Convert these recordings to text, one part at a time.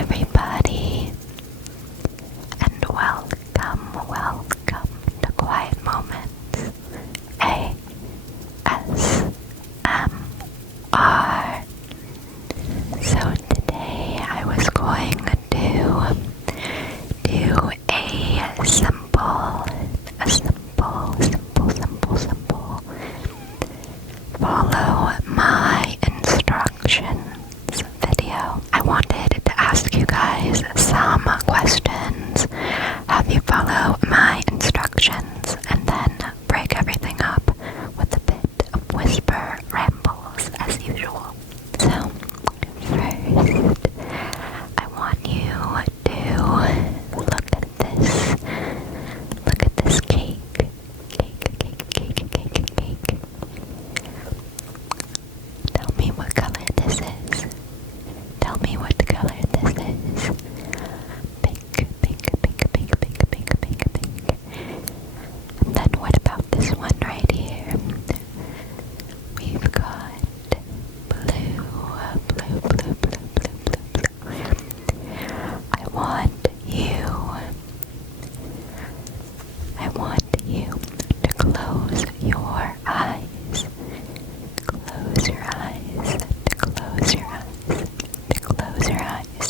everybody, and welcome to Quiet Moments ASMR. So today I was going to do a simple follow my instructions video. I wanted to ask you guys some questions, have you follow my instructions, and then break everything up with a bit of whisper rambles as usual. So, first, I want you to look at this cake. Tell me what color this is. Tell me what color this is. Pink. And then what about this one right here? We've got blue. I want you to close your eyes. Close your eyes. To close your eyes.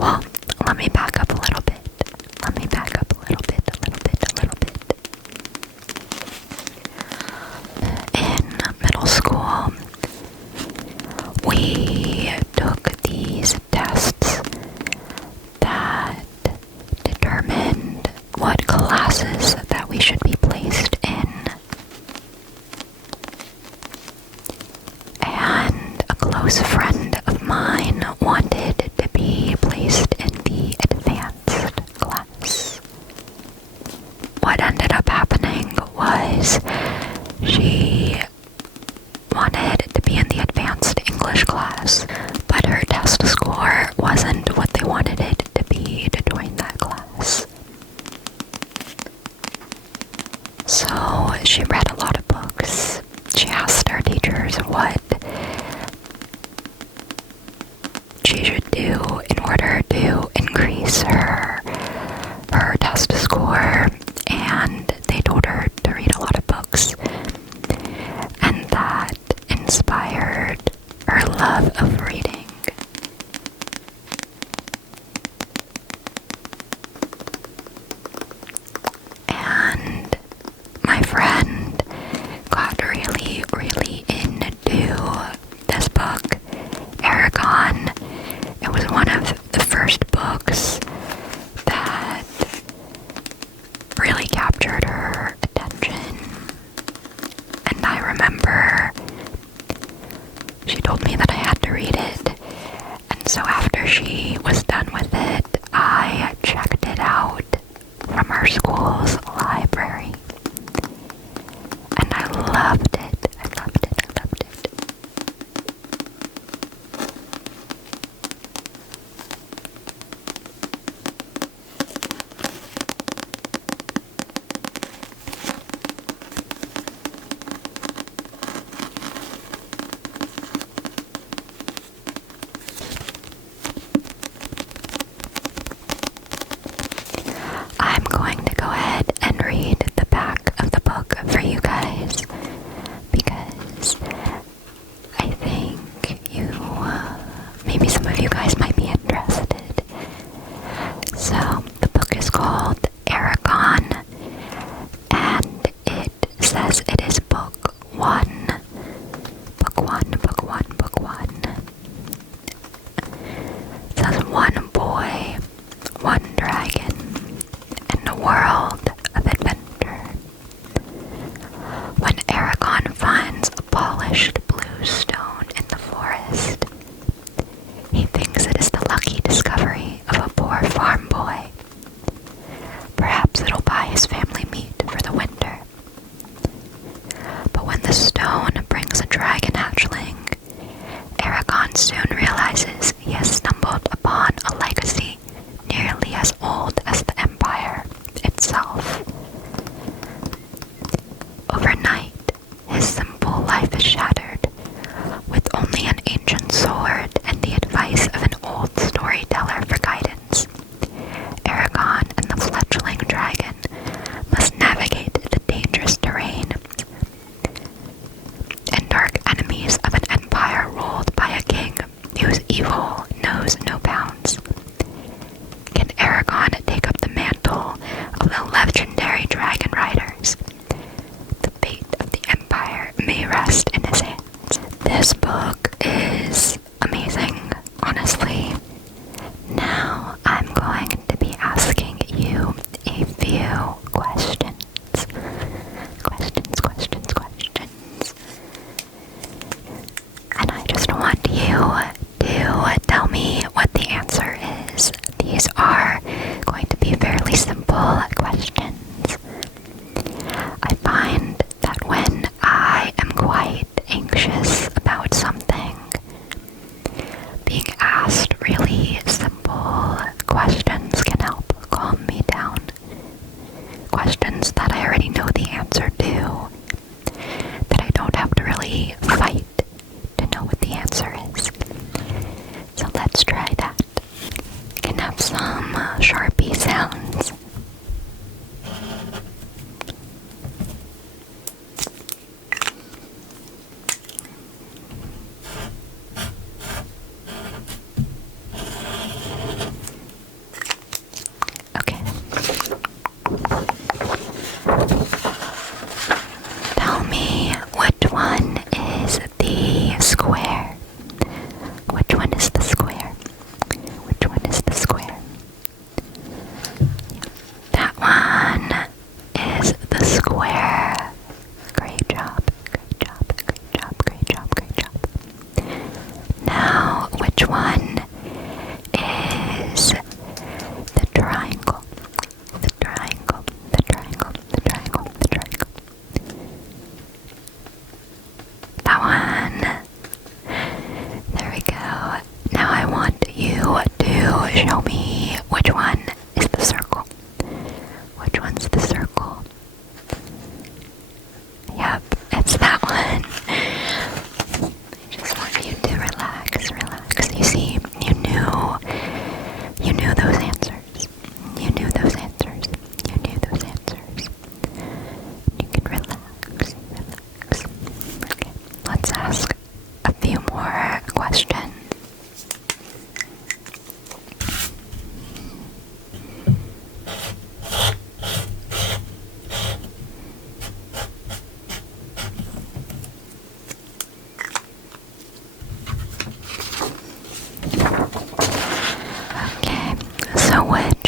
Well, let me back up a little bit. Let me back up a little bit. In middle school, we took these tests that determined what classes that we should be placed in. And a close friend of mine wanted to be placed in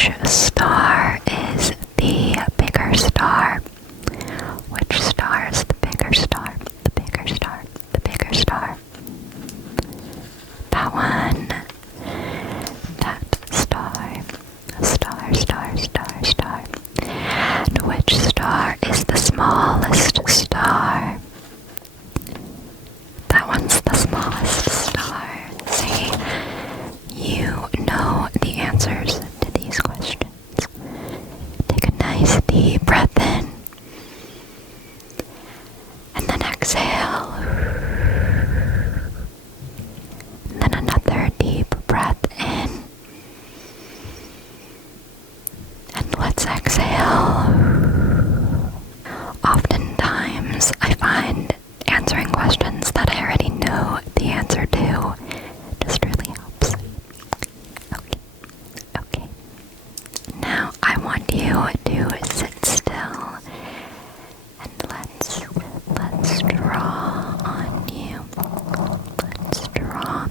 Which star is the bigger star? Which star is the bigger star? The bigger star. The bigger star. That one. That star. Star, star, star, star. And which star is the smallest star? That one's the smallest star. See, you know the answers to these questions. Take a nice deep breath in. And then exhale. And then another deep breath in. And let's exhale. Oftentimes, I find answering questions that I already know the answer to just really helps. Okay. Now I want you to sit still and let's draw on you. Let's draw.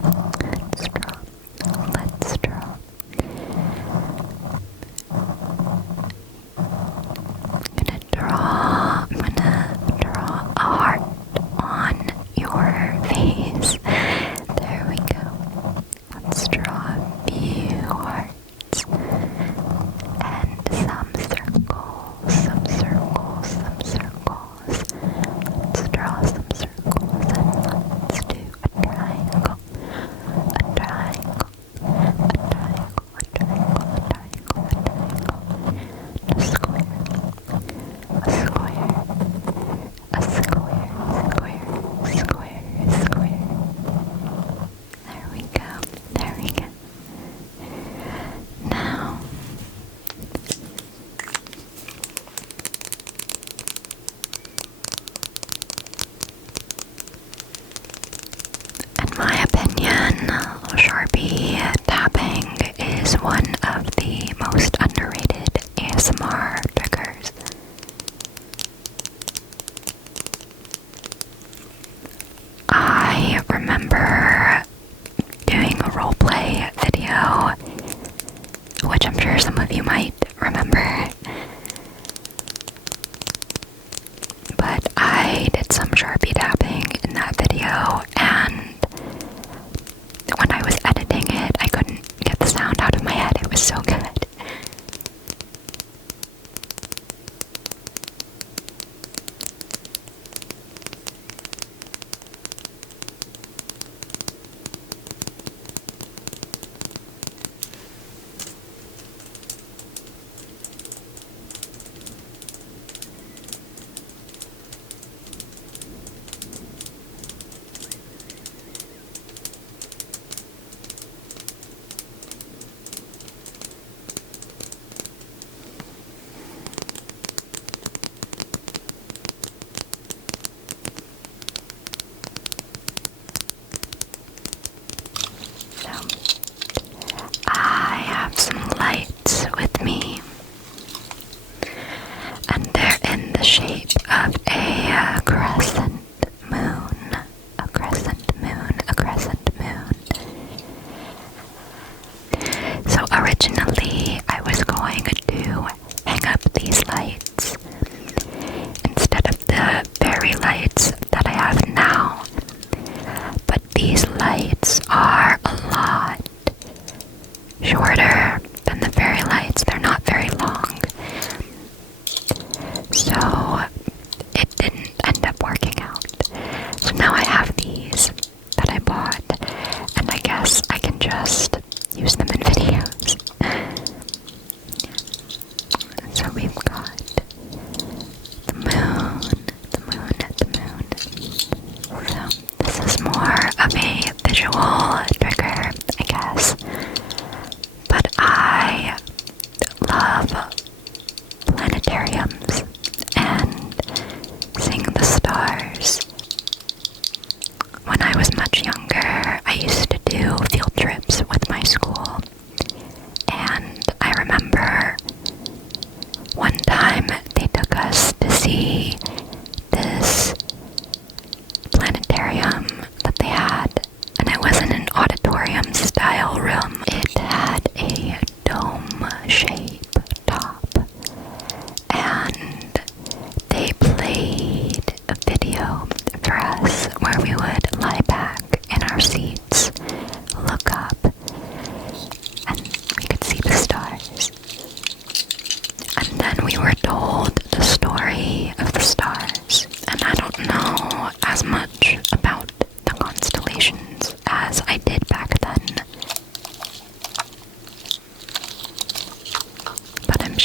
I'm gonna draw a heart on your face. There we go. Let's draw a few hearts and some circles. Let's draw some circles and let's do a triangle. A square. There we go. Now, in my opinion, Sharpie tapping is one of the most underrated ASMR triggers. I remember doing a roleplay video, which I'm sure some of you might remember, but I did some Sharpie tapping in that video, and when I was editing it, I couldn't get the sound out of my head. It was so good.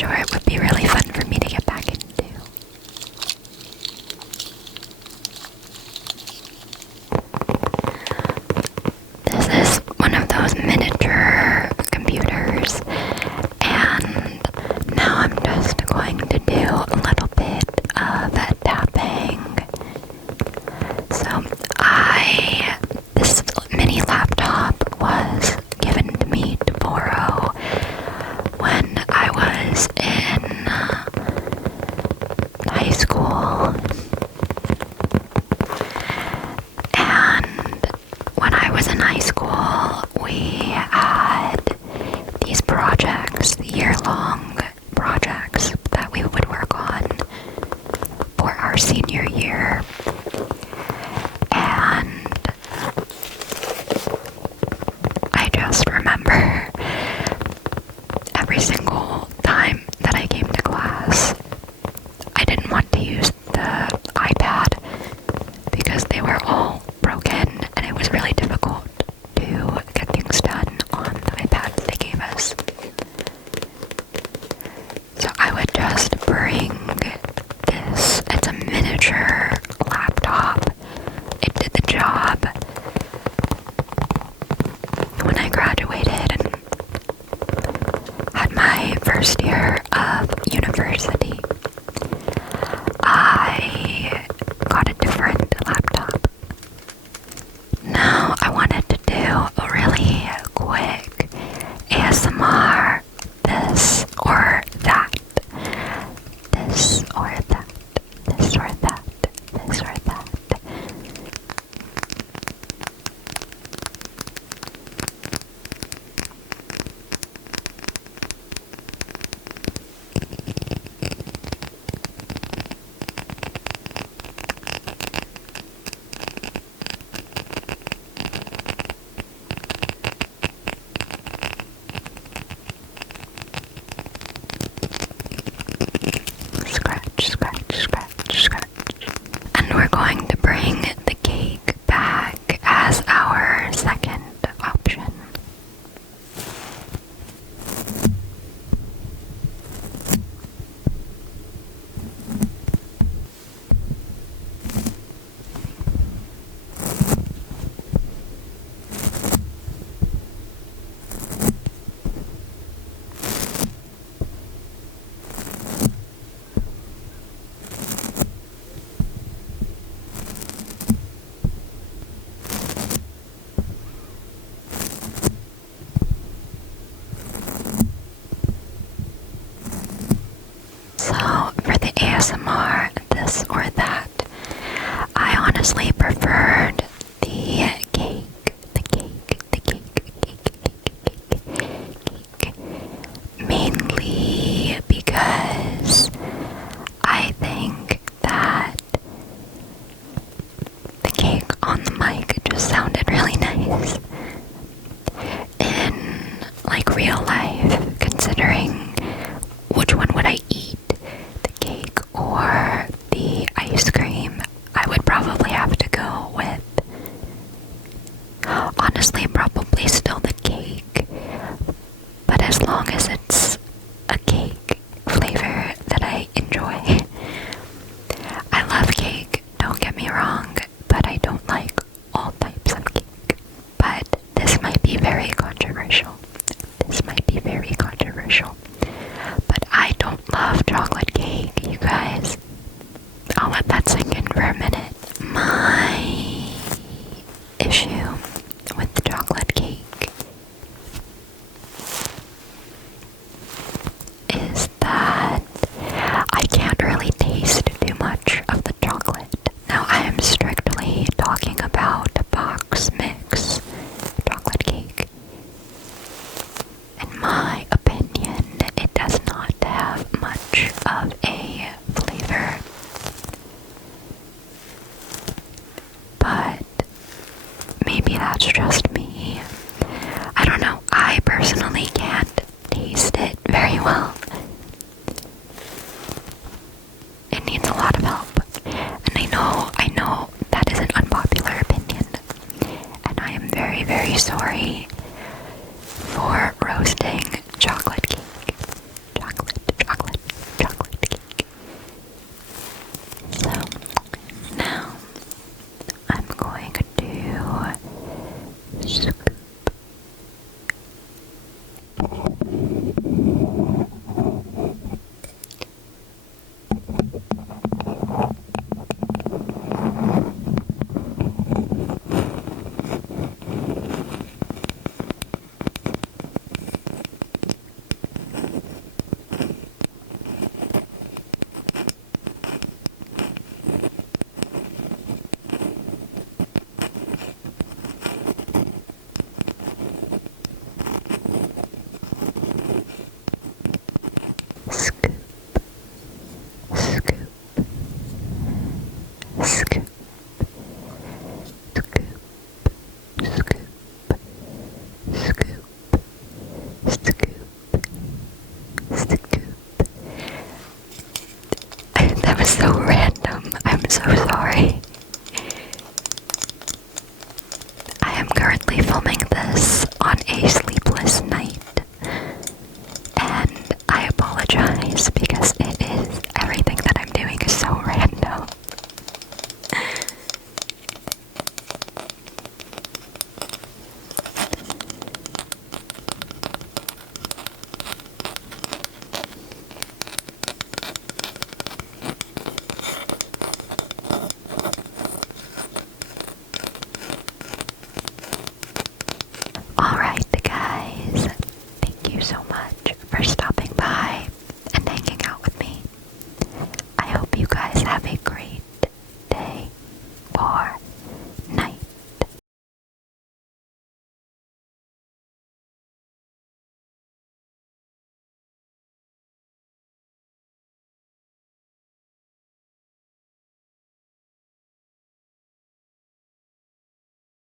or it would be really fun for me to get back into. This is one of those miniature computers, and now I'm just going to do a little bit of tapping. So this mini laptop was given to me to borrow when I was in high school. And when I was in high school, we had these projects, year-long projects that we would work on for our senior year. And I just remember every single time that I came to class, I didn't want to use the iPad because they were all broken and it was really difficult to get things done on the iPad they gave us. So I would just bring this. It's a miniature laptop. It did the job. When I graduated and had my first year of university, I got a different laptop. Now I wanted to do a really quick ASMR, this or that, this or that, this or that, this or that. Scratch, scratch, scratch, scratch. And we're going to bring the cake back as our second option. So for the ASMR, this or that, I honestly preferred the cake, mainly because I think that the cake on the mic just sounded really nice. In like real life, considering which one would I eat, the cake or the ice cream, I would probably have to go with, honestly, probably still the cake, but as long as it's a cake flavor that I enjoy. I love cake, don't get me wrong, but I don't like all types of cake. But this might be very controversial. But I don't love chocolate cake, you guys. I'll let that sink in for a minute. My issue with the chocolate cake is that I can't really taste too much of the chocolate. Now I am strictly talking about box mix chocolate cake. In my opinion, it does not have much of a flavor. But maybe that's just me. I don't know. I personally can't taste it very well. It needs a lot of help. And I know that is an unpopular opinion. And I am very, very sorry for roasting chocolate cake. Chocolate apologize because it